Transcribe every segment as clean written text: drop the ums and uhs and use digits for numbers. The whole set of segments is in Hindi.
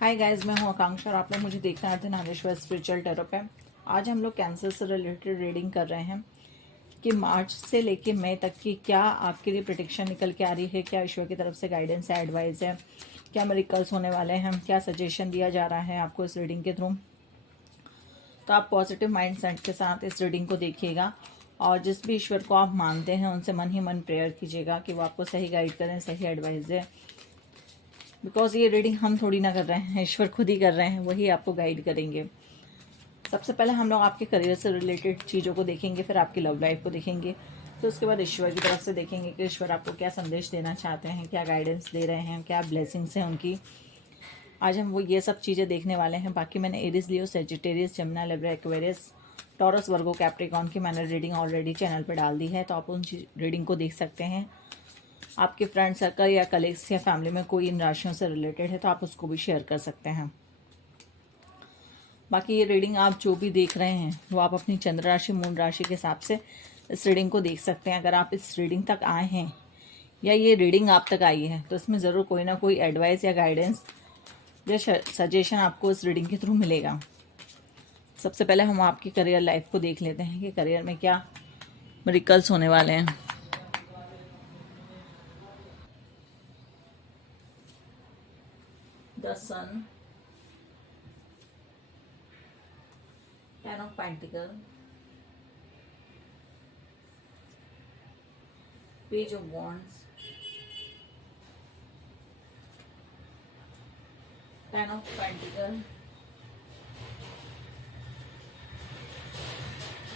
हाय गाइस, मैं हूं आकांक्षा और आप लोग मुझे देखना है धनानेश्वर स्पिरिचुअल टैरो पे। आज हम लोग कैंसर से रिलेटेड रीडिंग कर रहे हैं कि मार्च से लेके मई तक की क्या आपके लिए प्रेडिक्शन निकल के आ रही है, क्या ईश्वर की तरफ से गाइडेंस है, एडवाइस है, क्या मिरेकल्स होने वाले हैं, क्या सजेशन दिया जा रहा है आपको इस रीडिंग के थ्रू। तो आप पॉजिटिव माइंड सेट के साथ इस रीडिंग को देखिएगा और जिस भी ईश्वर को आप मानते हैं उनसे मन ही मन प्रेयर कीजिएगा कि वो आपको सही गाइड करें, सही एडवाइस दें। बिकॉज ये रीडिंग हम थोड़ी ना कर रहे हैं, ईश्वर खुद ही कर रहे हैं, वही आपको गाइड करेंगे। सबसे पहले हम लोग आपके करियर से रिलेटेड चीज़ों को देखेंगे, फिर आपकी लव लाइफ को देखेंगे, तो उसके बाद ईश्वर की तरफ से देखेंगे कि ईश्वर आपको क्या संदेश देना चाहते हैं, क्या गाइडेंस दे रहे हैं, क्या ब्लेसिंग्स हैं उनकी। आज हम वो ये सब चीज़ें देखने वाले हैं। बाकी मैंने Aries, Leo, Sagittarius, Gemini, Libra, Aquarius, Taurus, Virgo, Capricorn की मैंने रीडिंग ऑलरेडी चैनल पर डाल दी है, तो आप उन रीडिंग को देख सकते हैं। आपके फ्रेंड सर्कल या कलीग्स या फैमिली में कोई इन राशियों से रिलेटेड है तो आप उसको भी शेयर कर सकते हैं। बाकी ये रीडिंग आप जो भी देख रहे हैं वो आप अपनी चंद्र राशि, मून राशि के हिसाब से इस रीडिंग को देख सकते हैं। अगर आप इस रीडिंग तक आए हैं या ये रीडिंग आप तक आई है तो इसमें ज़रूर कोई ना कोई एडवाइस या गाइडेंस या सजेशन आपको इस रीडिंग के थ्रू मिलेगा। सबसे पहले हम आपकी करियर लाइफ को देख लेते हैं कि करियर में क्या मिरेकल्स होने वाले हैं। The sun, 10 of Pentacles, Page of Wands, 10 of Pentacles,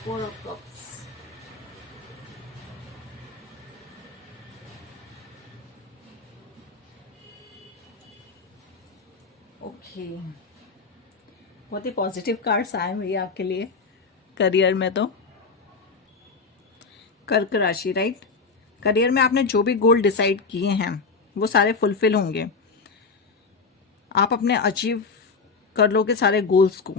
4 of Cups, okay. बहुत ही पॉजिटिव कार्ड्स आए भैया आपके लिए करियर में। तो कर्क राशि, राइट। करियर में आपने जो भी गोल डिसाइड किए हैं वो सारे फुलफिल होंगे। आप अपने अचीव कर लोगे सारे गोल्स को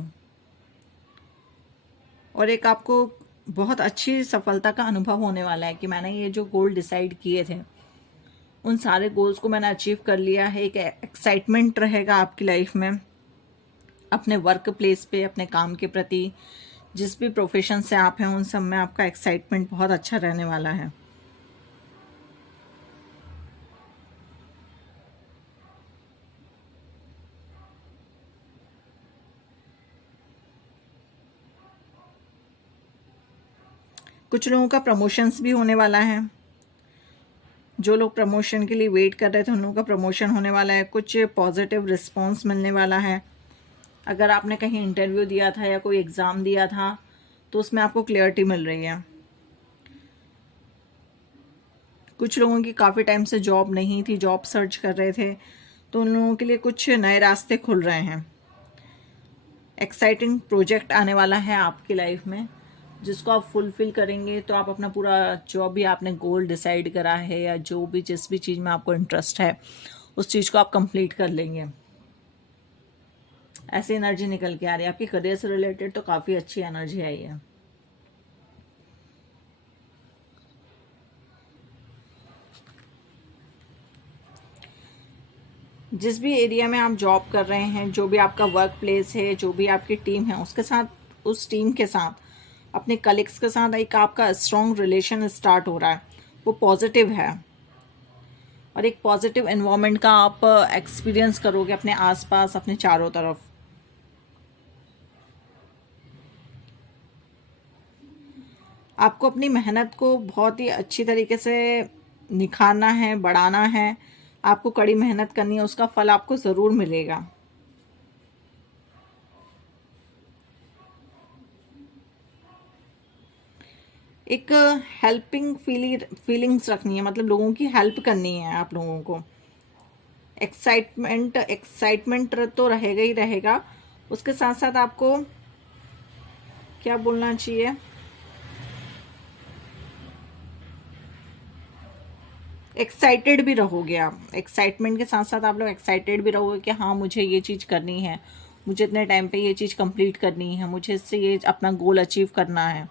और एक आपको बहुत अच्छी सफलता का अनुभव होने वाला है कि मैंने ये जो गोल डिसाइड किए थे उन सारे गोल्स को मैंने अचीव कर लिया है। एक एक्साइटमेंट रहेगा आपकी लाइफ में, अपने वर्क प्लेस पे, अपने काम के प्रति। जिस भी प्रोफेशन से आप हैं उन सब में आपका एक्साइटमेंट बहुत अच्छा रहने वाला है। कुछ लोगों का प्रमोशंस भी होने वाला है। जो लोग प्रमोशन के लिए वेट कर रहे थे उन लोगों का प्रमोशन होने वाला है। कुछ पॉजिटिव रिस्पॉन्स मिलने वाला है। अगर आपने कहीं इंटरव्यू दिया था या कोई एग्ज़ाम दिया था तो उसमें आपको क्लियरिटी मिल रही है। कुछ लोगों की काफ़ी टाइम से जॉब नहीं थी, जॉब सर्च कर रहे थे, तो उन लोगों के लिए कुछ नए रास्ते खुल रहे हैं। एक्साइटिंग प्रोजेक्ट आने वाला है आपकी लाइफ में जिसको आप फुलफिल करेंगे तो आप अपना पूरा जो भी आपने गोल डिसाइड करा है या जो भी जिस भी चीज़ में आपको इंटरेस्ट है उस चीज़ को आप कंप्लीट कर लेंगे। ऐसी एनर्जी निकल के आ रही है। आपकी करियर से रिलेटेड तो काफ़ी अच्छी एनर्जी आई है। जिस भी एरिया में आप जॉब कर रहे हैं, जो भी आपका वर्क प्लेस है, जो भी आपकी टीम है, उसके साथ, उस टीम के साथ, अपने कलीग्स के साथ एक आपका स्ट्रॉन्ग रिलेशन स्टार्ट हो रहा है, वो पॉजिटिव है। और एक पॉजिटिव एनवायरनमेंट का आप एक्सपीरियंस करोगे अपने आसपास, अपने चारों तरफ। आपको अपनी मेहनत को बहुत ही अच्छी तरीके से निखारना है, बढ़ाना है। आपको कड़ी मेहनत करनी है, उसका फल आपको ज़रूर मिलेगा। एक हेल्पिंग फीलिंग्स रखनी है, मतलब लोगों की हेल्प करनी है आप लोगों को। एक्साइटमेंट तो रहेगा ही रहेगा। उसके साथ साथ आपको क्या बोलना चाहिए, एक्साइटेड भी रहोगे आप। एक्साइटमेंट के साथ साथ आप लोग एक्साइटेड भी रहोगे कि हाँ मुझे ये चीज़ करनी है, मुझे इतने टाइम पे ये चीज़ कंप्लीट करनी है, मुझे इससे ये अपना गोल अचीव करना है,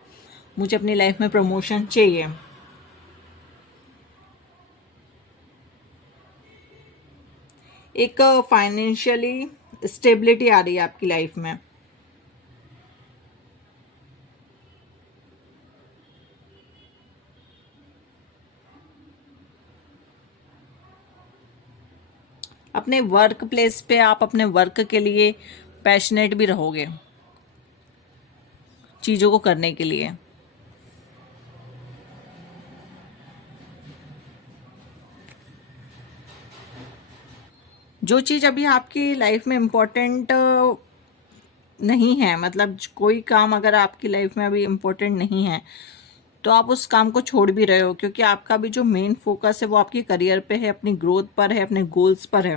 मुझे अपनी लाइफ में प्रमोशन चाहिए। एक फाइनेंशियली स्टेबिलिटी आ रही है आपकी लाइफ में। अपने वर्क प्लेस पे आप अपने वर्क के लिए पैशनेट भी रहोगे चीज़ों को करने के लिए। जो चीज़ अभी आपकी लाइफ में इम्पोर्टेंट नहीं है, मतलब कोई काम अगर आपकी लाइफ में अभी इम्पोर्टेंट नहीं है तो आप उस काम को छोड़ भी रहे हो, क्योंकि आपका भी जो मेन फोकस है वो आपके करियर पे है, अपनी ग्रोथ पर है, अपने गोल्स पर है।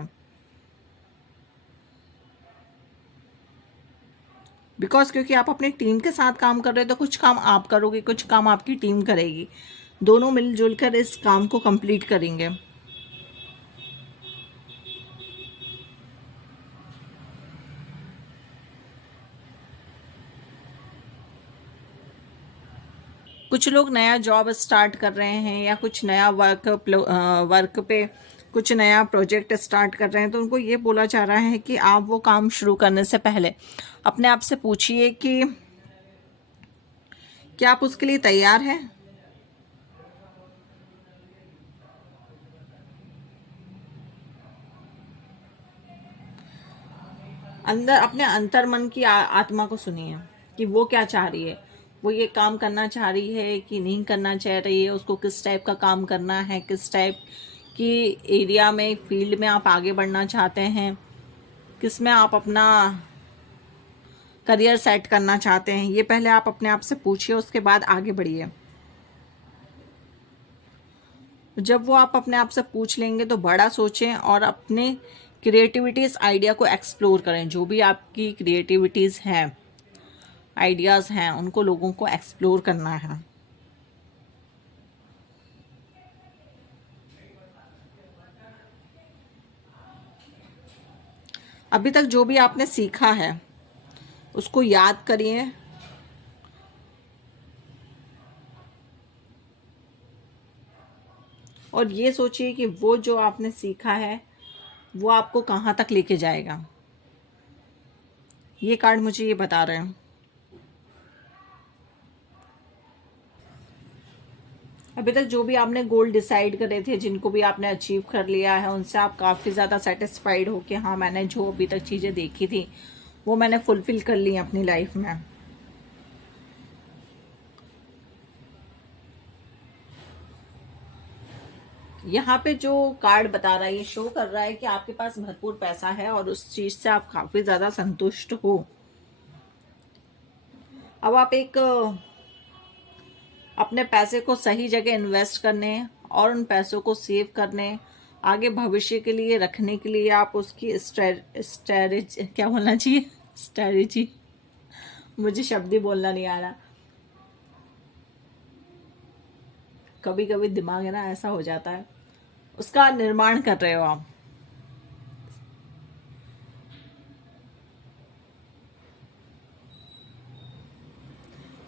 बिकॉज क्योंकि आप अपनी टीम के साथ काम कर रहे हो तो कुछ काम आप करोगे, कुछ काम आपकी टीम करेगी, दोनों मिलजुल कर इस काम को कंप्लीट करेंगे। कुछ लोग नया जॉब स्टार्ट कर रहे हैं या कुछ नया वर्क पे कुछ नया प्रोजेक्ट स्टार्ट कर रहे हैं, तो उनको ये बोला जा रहा है कि आप वो काम शुरू करने से पहले अपने आप से पूछिए कि क्या आप उसके लिए तैयार हैं। अंदर अपने अंतर्मन की आत्मा को सुनिए कि वो क्या चाह रही है, वो ये काम करना चाह रही है कि नहीं करना चाह रही है, उसको किस टाइप का काम करना है, किस टाइप की एरिया में फील्ड में आप आगे बढ़ना चाहते हैं, किस में आप अपना करियर सेट करना चाहते हैं। ये पहले आप अपने आप से पूछिए, उसके बाद आगे बढ़िए। जब वो आप अपने आप से पूछ लेंगे तो बड़ा सोचें और अपने क्रिएटिविटीज़ आइडिया को एक्सप्लोर करें। जो भी आपकी क्रिएटिविटीज़ हैं, आइडियाज़ हैं, उनको लोगों को एक्सप्लोर करना है। अभी तक जो भी आपने सीखा है उसको याद करिए, और ये सोचिए कि वो जो आपने सीखा है वो आपको कहाँ तक लेके जाएगा। ये कार्ड मुझे ये बता रहे हैं। अभी तक जो भी आपने गोल डिसाइड करे थे, जिनको भी आपने अचीव कर लिया है, उनसे आप काफ़ी ज़्यादा सेटिस्फाइड हो कि हाँ, मैंने जो अभी तक चीज़ें देखी थी वो मैंने फुलफिल कर ली अपनी लाइफ में। यहाँ पे जो कार्ड बता रहा है, ये शो कर रहा है कि आपके पास भरपूर पैसा है और उस चीज़ से आप काफ़ी ज़्यादा संतुष्ट हो। अब आप एक अपने पैसे को सही जगह इन्वेस्ट करने और उन पैसों को सेव करने, आगे भविष्य के लिए रखने के लिए आप उसकी स्ट्रेटजी, क्या बोलना चाहिए, स्ट्रेटजी, मुझे शब्द ही बोलना नहीं आ रहा, कभी कभी दिमाग है ना ऐसा हो जाता है, उसका निर्माण कर रहे हो आप।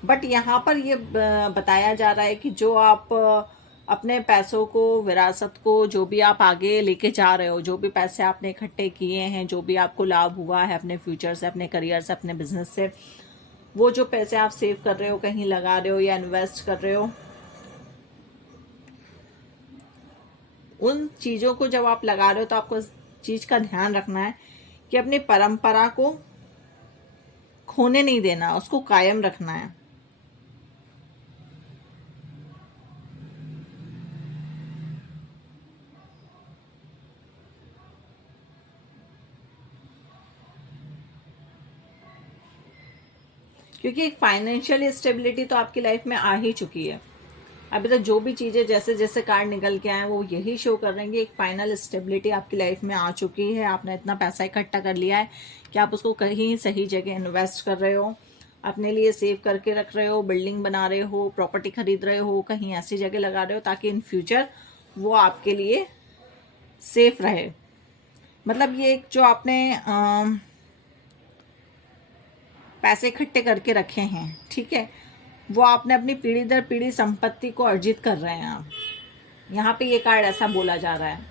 बट यहाँ पर ये बताया जा रहा है कि जो आप अपने पैसों को, विरासत को, जो भी आप आगे लेके जा रहे हो, जो भी पैसे आपने इकट्ठे किए हैं, जो भी आपको लाभ हुआ है अपने फ्यूचर से, अपने करियर से, अपने बिजनेस से, वो जो पैसे आप सेव कर रहे हो, कहीं लगा रहे हो या इन्वेस्ट कर रहे हो, उन चीज़ों को जब आप लगा रहे हो तो आपको इस चीज़ का ध्यान रखना है कि अपनी परंपरा को खोने नहीं देना, उसको कायम रखना है। क्योंकि एक फाइनेंशियल स्टेबिलिटी तो आपकी लाइफ में आ ही चुकी है। अभी तक जो भी चीज़ें जैसे जैसे कार्ड निकल के आए वो यही शो कर रहे हैं कि एक फाइनल स्टेबिलिटी आपकी लाइफ में आ चुकी है। आपने इतना पैसा इकट्ठा कर लिया है कि आप उसको कहीं सही जगह इन्वेस्ट कर रहे हो, अपने लिए सेव करके रख रहे हो, बिल्डिंग बना रहे हो, प्रॉपर्टी खरीद रहे हो, कहीं ऐसी जगह लगा रहे हो ताकि इन फ्यूचर वो आपके लिए सेफ रहे। मतलब ये एक जो आपने पैसे इकट्ठे करके रखे हैं, ठीक है, वो आपने अपनी पीढ़ी दर पीढ़ी संपत्ति को अर्जित कर रहे हैं आप। यहाँ पे ये कार्ड ऐसा बोला जा रहा है।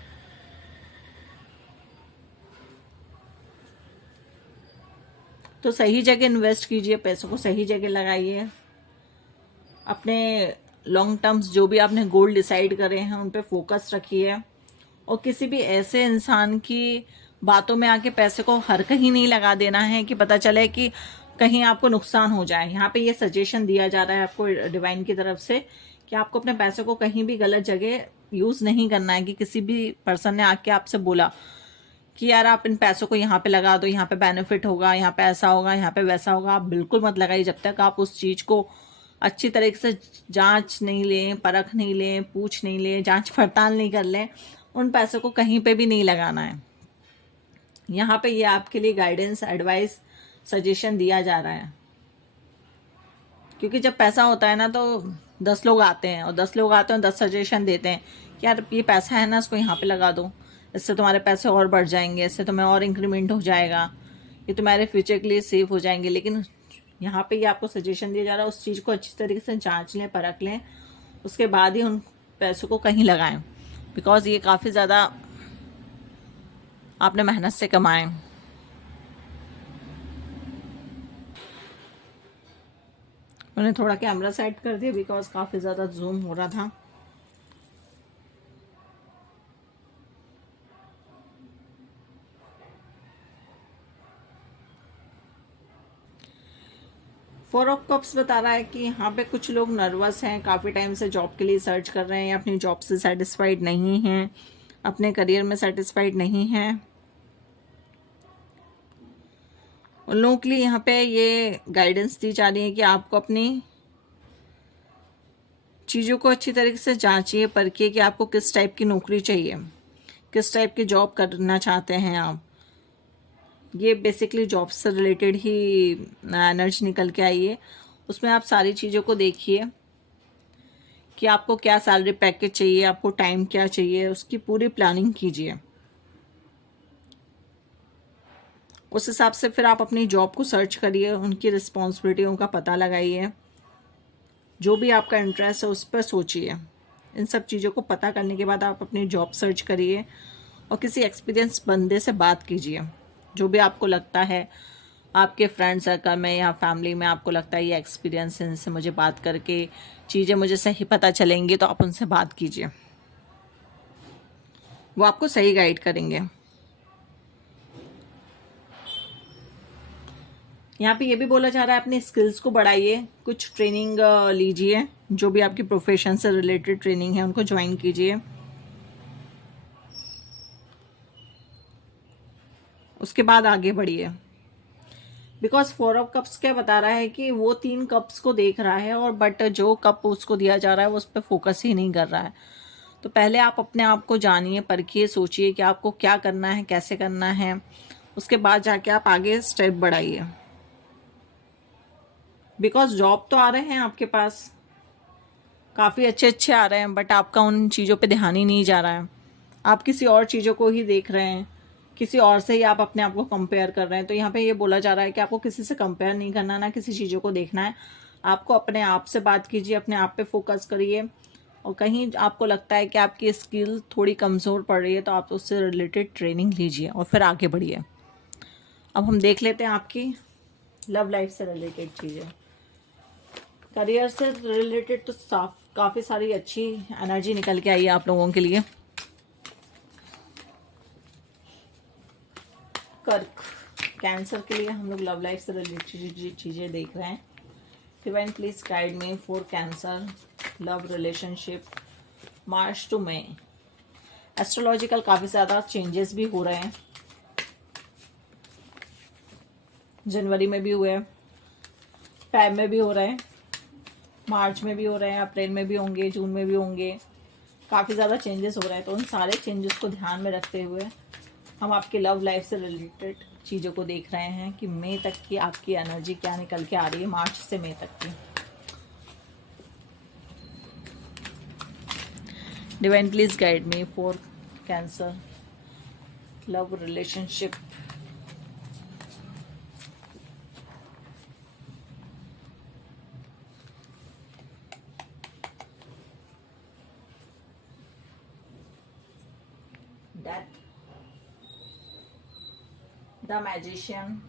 तो सही जगह इन्वेस्ट कीजिए, पैसों को सही जगह लगाइए, अपने लॉन्ग टर्म्स जो भी आपने गोल डिसाइड करे हैं उन पे फोकस रखिए, और किसी भी ऐसे इंसान की बातों में आके पैसे को हर कहीं नहीं लगा देना है कि पता चले कि कहीं आपको नुकसान हो जाए। यहाँ पे ये सजेशन दिया जा रहा है आपको डिवाइन की तरफ से कि आपको अपने पैसे को कहीं भी गलत जगह यूज़ नहीं करना है। कि किसी भी पर्सन ने आके आपसे बोला कि यार आप इन पैसों को यहाँ पे लगा दो, यहाँ पे बेनिफिट होगा, यहाँ पे ऐसा होगा, यहाँ पे वैसा होगा, आप बिल्कुल मत लगाइए जब तक आप उस चीज़ को अच्छी तरीके से जांच नहीं लें, परख नहीं लें, पूछ नहीं लें, जांच पड़ताल नहीं कर लें। उन पैसों को कहीं पे भी नहीं लगाना है। यहाँ पे ये आपके लिए गाइडेंस, एडवाइस, सजेशन दिया जा रहा है। क्योंकि जब पैसा होता है ना तो 10 लोग आते हैं, और 10 लोग आते हैं 10 सजेशन देते हैं कि यार ये पैसा है ना, इसको यहाँ पे लगा दो, इससे तुम्हारे पैसे और बढ़ जाएंगे, इससे तुम्हें और इंक्रीमेंट हो जाएगा, ये तुम्हारे फ्यूचर के लिए सेफ हो जाएंगे। लेकिन यहाँ पे ये आपको सजेशन दिया जा रहा है उस चीज़ को अच्छी तरीके से जांच लें, परख लें, उसके बाद ही उन पैसों को कहीं लगाएं। बिकॉज ये काफ़ी ज़्यादा आपने मेहनत से कमाए। मैंने थोड़ा कैमरा सेट कर दिया बिकॉज काफ़ी ज़्यादा जूम हो रहा था। फोर ऑफ कप्स बता रहा है कि यहाँ पे कुछ लोग नर्वस हैं, काफ़ी टाइम से जॉब के लिए सर्च कर रहे हैं, अपनी जॉब से सेटिस्फाइड नहीं हैं, अपने करियर में सेटिस्फाइड नहीं हैं। उन लोगों के लिए यहाँ पे ये गाइडेंस दी जा रही है कि आपको अपनी चीज़ों को अच्छी तरीके से जांचिए, परखिए कि आपको किस टाइप की नौकरी चाहिए, किस टाइप की जॉब करना चाहते हैं आप। ये बेसिकली जॉब से रिलेटेड ही एनर्जी निकल के आई है। उसमें आप सारी चीज़ों को देखिए कि आपको क्या सैलरी पैकेज चाहिए, आपको टाइम क्या चाहिए, उसकी पूरी प्लानिंग कीजिए। उस हिसाब से फिर आप अपनी जॉब को सर्च करिए, उनकी रिस्पॉन्सिबिलिटियों का पता लगाइए, जो भी आपका इंटरेस्ट है उस पर सोचिए। इन सब चीज़ों को पता करने के बाद आप अपनी जॉब सर्च करिए और किसी एक्सपीरियंस बंदे से बात कीजिए। जो भी आपको लगता है आपके फ्रेंड सर्कल में या फैमिली में आपको लगता है ये एक्सपीरियंस है, इनसे मुझे बात करके चीज़ें मुझे सही पता चलेंगी, तो आप उनसे बात कीजिए, वो आपको सही गाइड करेंगे। यहाँ पे ये भी बोला जा रहा है अपनी स्किल्स को बढ़ाइए, कुछ ट्रेनिंग लीजिए, जो भी आपकी प्रोफेशन से रिलेटेड ट्रेनिंग है उनको ज्वाइन कीजिए। उसके बाद आगे बढ़िए। बिकॉज फोर ऑफ कप्स क्या बता रहा है कि वो 3 कप्स को देख रहा है, और बट जो कप उसको दिया जा रहा है वो उस पर फोकस ही नहीं कर रहा है। तो पहले आप अपने आप को जानिए, परखिए, सोचिए कि आपको क्या करना है, कैसे करना है, उसके बाद जाके आप आगे स्टेप बढ़ाइए। बिकॉज जॉब तो आ रहे हैं आपके पास, काफ़ी अच्छे अच्छे आ रहे हैं, बट आपका उन चीज़ों पे ध्यान ही नहीं जा रहा है। आप किसी और चीज़ों को ही देख रहे हैं, किसी और से ही आप अपने आप को कंपेयर कर रहे हैं। तो यहाँ पे ये बोला जा रहा है कि आपको किसी से कंपेयर नहीं करना, ना किसी चीज़ों को देखना है। आपको अपने आप से बात कीजिए, अपने आप पे फोकस करिए, और कहीं आपको लगता है कि आपकी स्किल थोड़ी कमज़ोर पड़ रही है तो आप उससे रिलेटेड ट्रेनिंग लीजिए और फिर आगे बढ़िए। अब हम देख लेते हैं आपकी लव लाइफ से रिलेटेड चीज़ें। करियर से रिलेटेड तो साफ काफ़ी सारी अच्छी एनर्जी निकल के आई है आप लोगों के लिए। कर्क, कैंसर के लिए हम लोग लव लाइफ से रिलेटेड चीज़ें देख रहे हैं। Divine please guide me for cancer love relationship March to May. Astrological काफ़ी ज़्यादा चेंजेस भी हो रहे हैं, जनवरी में भी हुए, फेब में भी हो रहे हैं, मार्च में भी हो रहे हैं, अप्रैल में भी होंगे, जून में भी होंगे। काफ़ी ज़्यादा चेंजेस हो रहे हैं। तो उन सारे चेंजेस को ध्यान में रखते हुए हम आपकी लव लाइफ से रिलेटेड चीज़ों को देख रहे हैं कि मई तक की आपकी एनर्जी क्या निकल के आ रही है, मार्च से मई तक की। Divine please guide me for cancer love relationship death, the magician,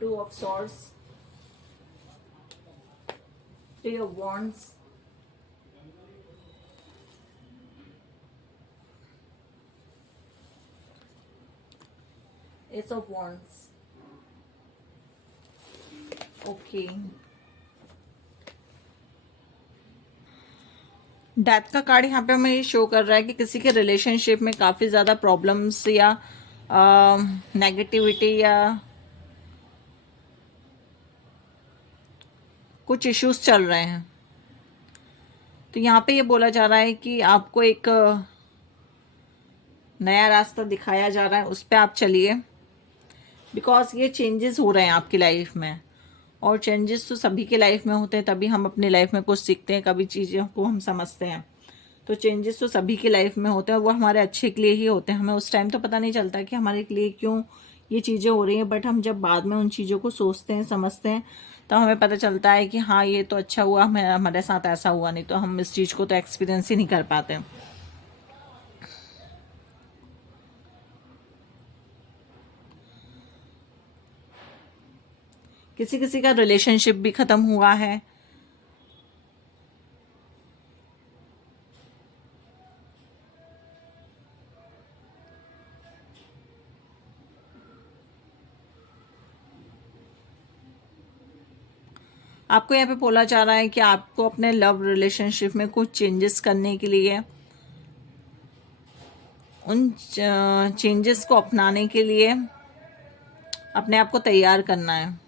Two of Swords, Three of Wands, Ace of Wands. Okay, death का कार्ड यहाँ पे हमें ये शो कर रहा है कि किसी के रिलेशनशिप में काफ़ी ज़्यादा प्रॉब्लम्स या नेगेटिविटी या कुछ इश्यूज चल रहे हैं। तो यहाँ पे ये बोला जा रहा है कि आपको एक नया रास्ता दिखाया जा रहा है, उस पर आप चलिए, बिकॉज ये चेंजेस हो रहे हैं आपकी लाइफ में। और चेंजेस तो सभी के लाइफ में होते हैं, तभी हम अपनी लाइफ में कुछ सीखते हैं, कभी चीज़ों को हम समझते हैं। तो चेंजेस तो सभी के लाइफ में होते हैं, वो हमारे अच्छे के लिए ही होते हैं। हमें उस टाइम तो पता नहीं चलता कि हमारे लिए क्यों ये चीज़ें हो रही हैं, बट हम जब बाद में उन चीज़ों को सोचते हैं, समझते हैं, तो हमें पता चलता है कि हाँ ये तो अच्छा हुआ, हमारे साथ ऐसा हुआ, नहीं तो हम इस चीज़ को तो एक्सपीरियंस ही नहीं कर पाते। किसी किसी का रिलेशनशिप भी ख़त्म हुआ है। आपको यहाँ पे बोला जा रहा है कि आपको अपने लव रिलेशनशिप में कुछ चेंजेस करने के लिए, उन चेंजेस को अपनाने के लिए अपने आप को तैयार करना है।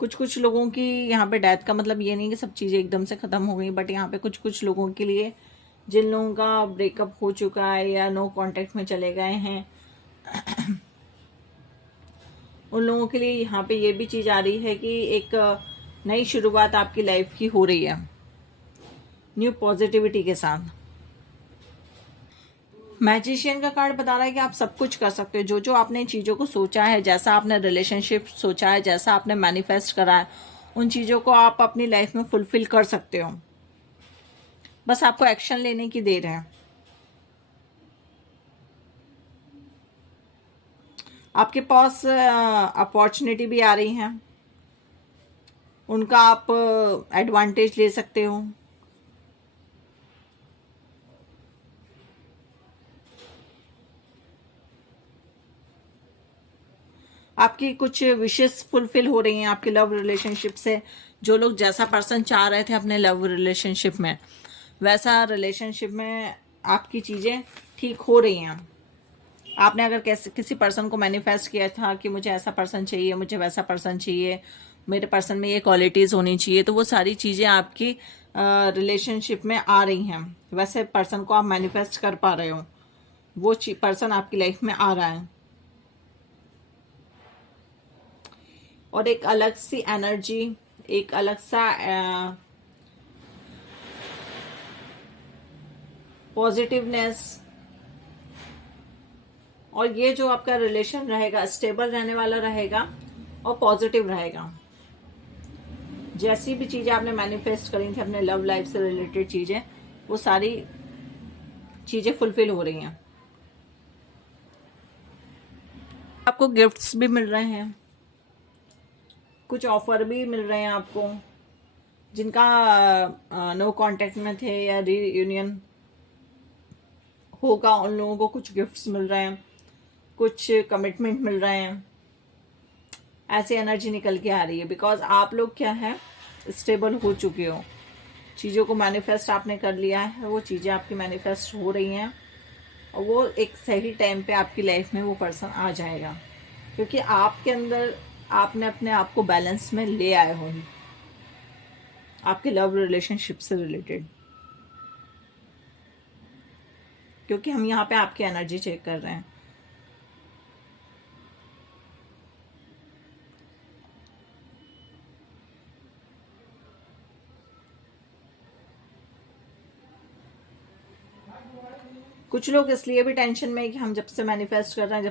कुछ कुछ लोगों की यहाँ पे डेथ का मतलब ये नहीं कि सब चीज़ें एकदम से ख़त्म हो गई, बट यहाँ पे कुछ कुछ लोगों के लिए, जिन लोगों का ब्रेकअप हो चुका है या नो कांटेक्ट में चले गए हैं, उन लोगों के लिए यहाँ पे ये भी चीज़ आ रही है कि एक नई शुरुआत आपकी लाइफ की हो रही है, न्यू पॉजिटिविटी के साथ। मैजिशियन का कार्ड बता रहा है कि आप सब कुछ कर सकते हो। जो जो आपने चीज़ों को सोचा है, जैसा आपने रिलेशनशिप सोचा है, जैसा आपने मैनिफेस्ट करा है, उन चीज़ों को आप अपनी लाइफ में फुलफिल कर सकते हो। बस आपको एक्शन लेने की देर है। आपके पास अपॉर्चुनिटी भी आ रही हैं, उनका आप एडवांटेज ले सकते हो। आपकी कुछ विशेस फुलफिल हो रही हैं आपके लव रिलेशनशिप से। जो लोग जैसा पर्सन चाह रहे थे अपने लव रिलेशनशिप में, वैसा रिलेशनशिप में आपकी चीज़ें ठीक हो रही हैं। आपने अगर किसी पर्सन को मैनिफेस्ट किया था कि मुझे ऐसा पर्सन चाहिए, मुझे वैसा पर्सन चाहिए, मेरे पर्सन में ये क्वालिटीज़ होनी चाहिए, तो वो सारी चीज़ें आपकी रिलेशनशिप में आ रही हैं। वैसे पर्सन को आप मैनिफेस्ट कर पा रहे हो, वो पर्सन आपकी लाइफ में आ रहा है। और एक अलग सी एनर्जी, एक अलग सा पॉजिटिवनेस, और ये जो आपका रिलेशन रहेगा स्टेबल रहने वाला रहेगा और पॉजिटिव रहेगा। जैसी भी चीज़ें आपने मैनिफेस्ट करी थी अपने लव लाइफ से रिलेटेड चीज़ें, वो सारी चीज़ें फुलफिल हो रही हैं। आपको गिफ्ट्स भी मिल रहे हैं, कुछ ऑफर भी मिल रहे हैं आपको। जिनका नो कांटेक्ट में थे या रीयूनियन होगा, उन लोगों को कुछ गिफ्ट्स मिल रहे हैं, कुछ कमिटमेंट मिल रहे हैं। ऐसी एनर्जी निकल के आ रही है, बिकॉज आप लोग क्या है, स्टेबल हो चुके हो। चीज़ों को मैनिफेस्ट आपने कर लिया है, वो चीज़ें आपकी मैनिफेस्ट हो रही हैं, और वो एक सही टाइम पे आपकी लाइफ में वो पर्सन आ जाएगा, क्योंकि आपके अंदर आपने अपने आप को बैलेंस में ले आए हो आपके लव रिलेशनशिप से रिलेटेड। क्योंकि हम यहाँ पे आपकी एनर्जी चेक कर रहे हैं। कुछ लोग इसलिए भी टेंशन में है कि हम जब से मैनिफेस्ट कर रहे हैं,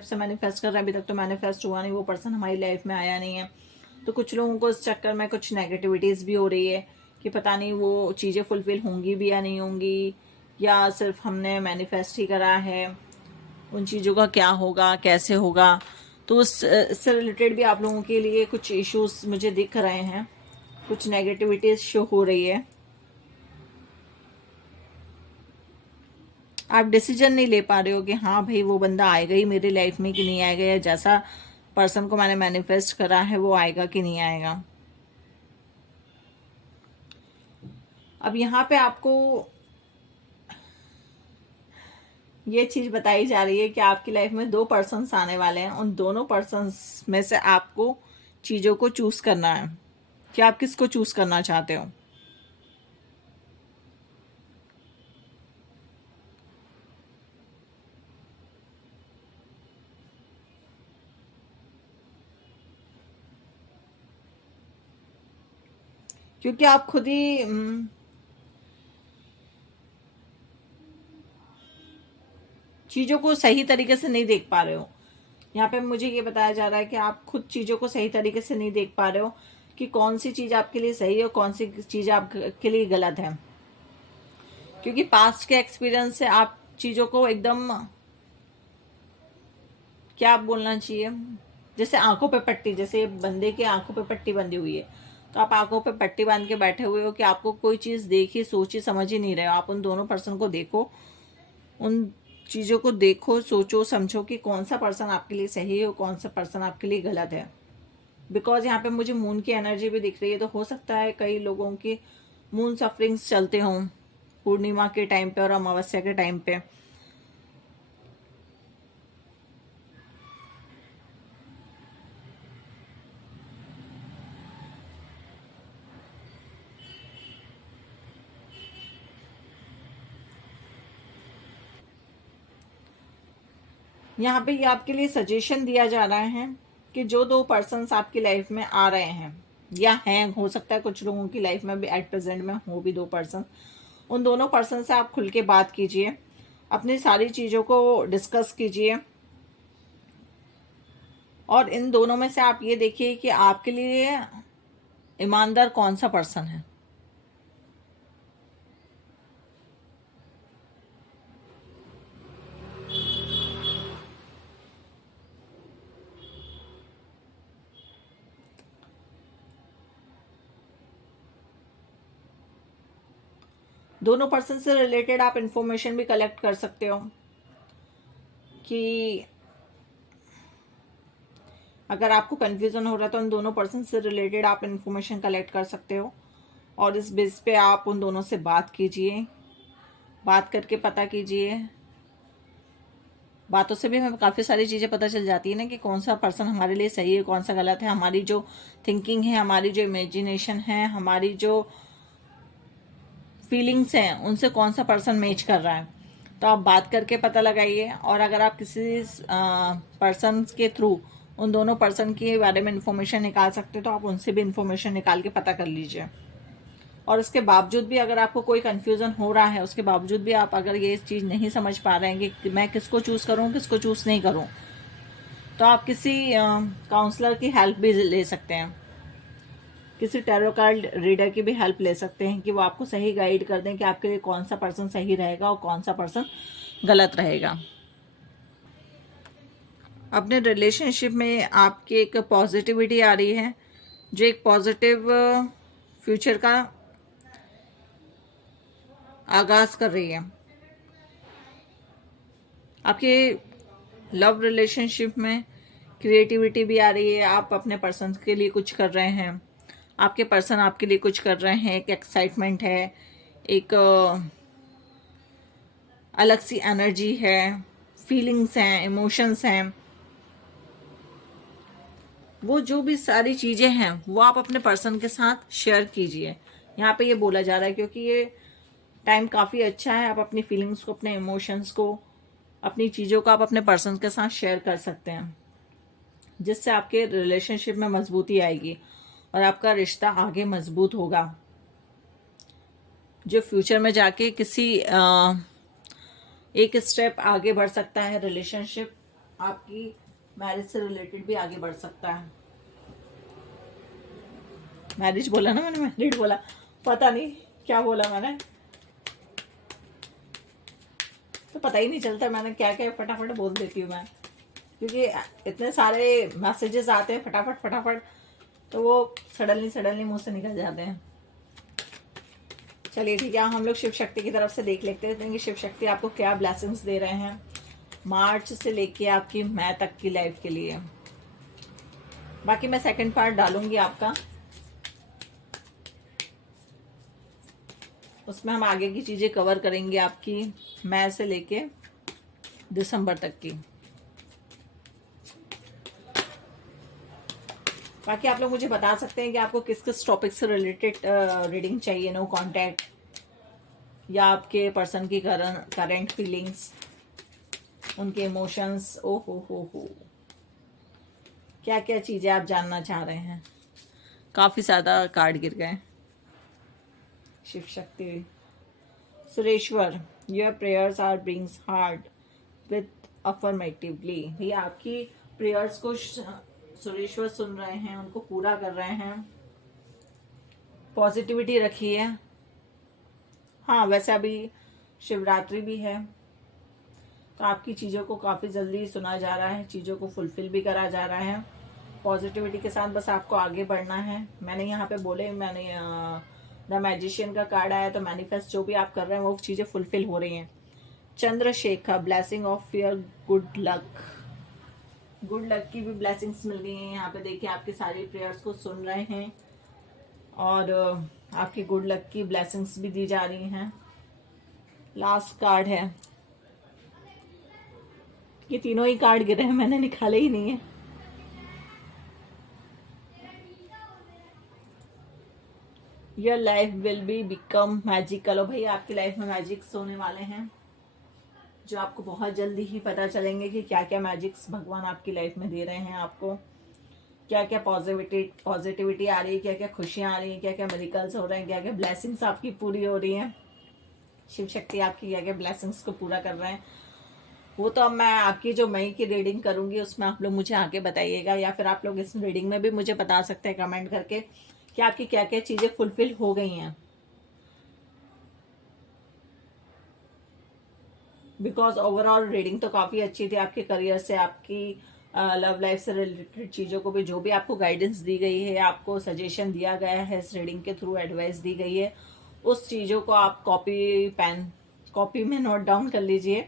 अभी तक तो मैनिफेस्ट हुआ नहीं, वो पर्सन हमारी लाइफ में आया नहीं है। तो कुछ लोगों को इस चक्कर में कुछ नेगेटिविटीज़ भी हो रही है कि पता नहीं वो चीज़ें फुलफिल होंगी भी या नहीं होंगी, या सिर्फ हमने मैनिफेस्ट ही करा है, उन चीज़ों का क्या होगा, कैसे होगा। तो उससे रिलेटेड भी आप लोगों के लिए कुछ इश्यूज मुझे दिख रहे हैं, कुछ नेगेटिविटीज शो हो रही है। आप डिसीजन नहीं ले पा रहे हो कि हाँ भाई वो बंदा आएगा ही मेरी लाइफ में कि नहीं आएगा, या जैसा पर्सन को मैंने मैनिफेस्ट करा है वो आएगा कि नहीं आएगा। अब यहाँ पे आपको ये चीज बताई जा रही है कि आपकी लाइफ में दो पर्सन्स आने वाले हैं। उन दोनों पर्सन्स में से आपको चीजों को चूज करना है कि आप किसको चूज करना चाहते हो। क्योंकि आप खुद ही चीजों को सही तरीके से नहीं देख पा रहे हो। यहाँ पे मुझे ये बताया जा रहा है कि आप खुद चीजों को सही तरीके से नहीं देख पा रहे हो कि कौन सी चीज आपके लिए सही है और कौन सी चीज आपके लिए गलत है। क्योंकि पास्ट के एक्सपीरियंस से आप चीजों को एकदम, क्या आप बोलना चाहिए, जैसे आंखों पे पट्टी, जैसे बंदे के आंखों पे पट्टी बंधी हुई है, तो आप आंखों पे पट्टी बांध के बैठे हुए हो कि आपको कोई चीज देखी सोची समझ ही नहीं रहे हो। आप उन दोनों पर्सन को देखो, उन चीजों को देखो, सोचो समझो कि कौन सा पर्सन आपके लिए सही है और कौन सा पर्सन आपके लिए गलत है। बिकॉज यहाँ पे मुझे मून की एनर्जी भी दिख रही है, तो हो सकता है कई लोगों की मून सफरिंग्स चलते हों पूर्णिमा के टाइम पे और अमावस्या के टाइम पे। यहाँ पे ये आपके लिए सजेशन दिया जा रहा है कि जो दो पर्सन्स आपकी लाइफ में आ रहे हैं या हैं, हो सकता है कुछ लोगों की लाइफ में भी एट प्रेजेंट में हो भी दो पर्सन, उन दोनों पर्सन से आप खुल के बात कीजिए, अपनी सारी चीज़ों को डिस्कस कीजिए। और इन दोनों में से आप ये देखिए कि आपके लिए ईमानदार कौन सा पर्सन है। दोनों पर्सन से रिलेटेड आप इंफॉर्मेशन भी कलेक्ट कर सकते हो कि अगर आपको कंफ्यूजन हो रहा है तो उन दोनों पर्सन से रिलेटेड आप इंफॉर्मेशन कलेक्ट कर सकते हो और इस बेस पे आप उन दोनों से बात कीजिए, बात करके पता कीजिए। बातों से भी हमें काफ़ी सारी चीज़ें पता चल जाती है ना कि कौन सा पर्सन हमारे लिए सही है, कौन सा गलत है। हमारी जो थिंकिंग है, हमारी जो इमेजिनेशन है, हमारी जो फीलिंग्स हैं, उनसे कौन सा पर्सन मैच कर रहा है। तो आप बात करके पता लगाइए। और अगर आप किसी पर्सन के थ्रू उन दोनों पर्सन के बारे में इंफॉर्मेशन निकाल सकते हो तो आप उनसे भी इंफॉर्मेशन निकाल के पता कर लीजिए। और उसके बावजूद भी अगर आपको कोई कंफ्यूजन हो रहा है, उसके बावजूद भी आप अगर ये चीज़ नहीं समझ पा रहे हैं कि मैं किसको चूज़ करूँ, किसको चूज़ नहीं करूँ, तो आप किसी काउंसलर की हेल्प भी ले सकते हैं, किसी टैरो कार्ड रीडर की भी हेल्प ले सकते हैं कि वो आपको सही गाइड कर दें कि आपके लिए कौन सा पर्सन सही रहेगा और कौन सा पर्सन गलत रहेगा। अपने रिलेशनशिप में आपकी एक पॉजिटिविटी आ रही है जो एक पॉजिटिव फ्यूचर का आगाज कर रही है। आपके लव रिलेशनशिप में क्रिएटिविटी भी आ रही है। आप अपने पर्सन के लिए कुछ कर रहे हैं, आपके पर्सन आपके लिए कुछ कर रहे हैं। एक एक्साइटमेंट है, एक अलग सी एनर्जी है, फीलिंग्स हैं, इमोशंस हैं। वो जो भी सारी चीज़ें हैं वो आप अपने पर्सन के साथ शेयर कीजिए। यहाँ पे ये बोला जा रहा है क्योंकि ये टाइम काफ़ी अच्छा है। आप अपनी फीलिंग्स को, अपने इमोशंस को, अपनी चीज़ों को आप अपने पर्सन के साथ शेयर कर सकते हैं, जिससे आपके रिलेशनशिप में मजबूती आएगी और आपका रिश्ता आगे मजबूत होगा, जो फ्यूचर में जाके किसी एक स्टेप आगे बढ़ सकता है। रिलेशनशिप आपकी मैरिज से रिलेटेड भी आगे बढ़ सकता है। मैरिज बोला ना मैंने, मैरिड बोला, पता नहीं क्या बोला मैंने। तो पता ही नहीं चलता मैंने क्या क्या, फटाफट बोल देती हूँ मैं, क्योंकि इतने सारे मैसेजेस आते हैं फटाफट फटाफट, तो वो सडनली मुंह से निकल जाते हैं। चलिए ठीक है, हम लोग शिव शक्ति की तरफ से देख लेते हैं कि शिव शक्ति आपको क्या ब्लेसिंग्स दे रहे हैं मार्च से लेके आपकी मई तक की लाइफ के लिए। बाकी मैं सेकंड पार्ट डालूंगी आपका, उसमें हम आगे की चीजें कवर करेंगे आपकी मई से लेके दिसंबर तक की। बाकी आप लोग मुझे बता सकते हैं कि आपको किस किस टॉपिक से रिलेटेड रीडिंग चाहिए। नो कांटेक्ट, या आपके पर्सन की करंट फीलिंग्स, उनके इमोशंस, ओ हो, क्या क्या चीजें आप जानना चाह रहे हैं। काफी ज्यादा कार्ड गिर गए। Shiv Shakti, Sureshwar, your prayers are brings heart with affirmatively. ये आपकी प्रेयर्स को सुरेश्वर सुन रहे हैं, उनको पूरा कर रहे हैं। पॉजिटिविटी रखिए। हाँ, वैसे अभी शिवरात्रि भी है, तो आपकी चीज़ों को काफ़ी जल्दी सुना जा रहा है, चीज़ों को फुलफिल भी करा जा रहा है। पॉजिटिविटी के साथ बस आपको आगे बढ़ना है। मैंने यहाँ पे बोले, मैंने द मैजिशियन का कार्ड आया, तो मैनिफेस्ट जो भी आप कर रहे हैं वो चीज़ें फुलफिल हो रही हैं। Chandrashekhar, blessing of your good luck. Good luck की भी ब्लेसिंग्स मिल गई हैं। यहाँ पे देखिए आपके सारी प्रेयर्स को सुन रहे हैं और आपकी गुड लक की ब्लेसिंग्स भी दी जा रही हैं। लास्ट कार्ड है, ये तीनों ही कार्ड गिरे हैं, मैंने निकाले ही नहीं है। Your life will be become magical. भाई आपकी लाइफ में मैजिक्स होने वाले हैं, जो आपको बहुत जल्दी ही पता चलेंगे कि क्या क्या मैजिक्स भगवान आपकी लाइफ में दे रहे हैं आपको, क्या क्या पॉजिटिविटी आ रही है, क्या क्या खुशियां आ रही है, क्या क्या मिरेकल्स हो रहे हैं, क्या क्या ब्लेसिंग्स आपकी पूरी हो रही हैं। शिव शक्ति आपकी क्या क्या ब्लेसिंग्स को पूरा कर रहे हैं, वो तो अब मैं आपकी जो मई की रीडिंग करूंगी उसमें आप लोग मुझे आगे बताइएगा, या फिर आप लोग इस रीडिंग में भी मुझे बता सकते हैं कमेंट करके कि आपकी क्या क्या चीजें फुलफिल हो गई हैं। बिकॉज ओवरऑल रीडिंग तो काफ़ी अच्छी थी, आपके करियर से, आपकी लव लाइफ से रिलेटेड चीज़ों को भी जो भी आपको गाइडेंस दी गई है, आपको सजेशन दिया गया है इस रीडिंग के थ्रू, एडवाइस दी गई है, उस चीज़ों को आप कॉपी में नोट डाउन कर लीजिए,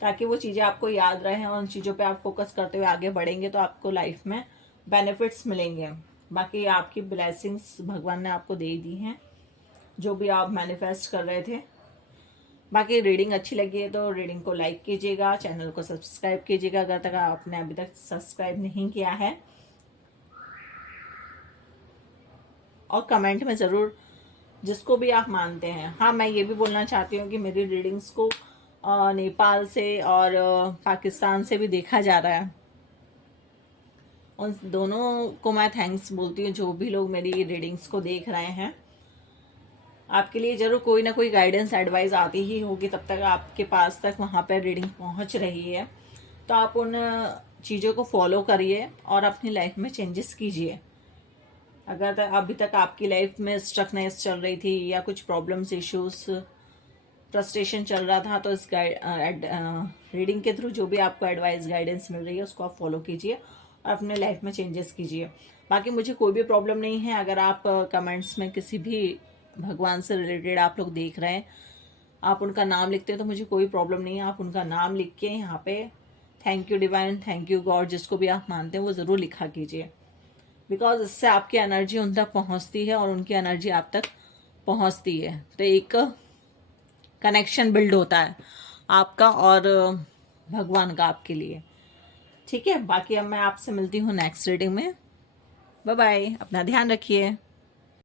ताकि वो चीज़ें आपको याद रहें और उन चीज़ों पे आप फोकस करते हुए आगे बढ़ेंगे तो आपको लाइफ में बेनिफिट्स मिलेंगे। बाकी आपकी ब्लेसिंग्स भगवान ने आपको दे दी हैं, जो भी आप मैनिफेस्ट कर रहे थे। बाकी रीडिंग अच्छी लगी है तो रीडिंग को लाइक कीजिएगा, चैनल को सब्सक्राइब कीजिएगा अगर तक आपने अभी तक सब्सक्राइब नहीं किया है, और कमेंट में ज़रूर जिसको भी आप मानते हैं। हाँ, मैं ये भी बोलना चाहती हूँ कि मेरी रीडिंग्स को नेपाल से और पाकिस्तान से भी देखा जा रहा है। उन दोनों को मैं थैंक्स बोलती हूँ, जो भी लोग मेरी रीडिंग्स को देख रहे हैं। आपके लिए जरूर कोई ना कोई गाइडेंस एडवाइस आती ही होगी, तब तक आपके पास तक वहाँ पर रीडिंग पहुँच रही है, तो आप उन चीज़ों को फॉलो करिए और अपनी लाइफ में चेंजेस कीजिए। अगर अभी तक आपकी लाइफ में स्ट्रकनेस चल रही थी या कुछ प्रॉब्लम्स, इश्यूज, फ्रस्ट्रेशन चल रहा था, तो इस रीडिंग के थ्रू जो भी आपको एडवाइस गाइडेंस मिल रही है उसको आप फॉलो कीजिए और अपने लाइफ में चेंजेस कीजिए। बाकी मुझे कोई भी प्रॉब्लम नहीं है, अगर आप कमेंट्स में किसी भी भगवान से रिलेटेड आप लोग देख रहे हैं, आप उनका नाम लिखते हैं तो मुझे कोई प्रॉब्लम नहीं है। आप उनका नाम लिख के यहाँ पे thank you divine, thank you God, जिसको भी आप मानते हैं वो ज़रूर लिखा कीजिए, बिकॉज इससे आपकी एनर्जी उन तक पहुँचती है और उनकी एनर्जी आप तक पहुँचती है, तो एक कनेक्शन बिल्ड होता है आपका और भगवान का आपके लिए। ठीक है, बाकी अब मैं आपसे मिलती हूँ नेक्स्ट रीडिंग में। बाय बाय, अपना ध्यान रखिए।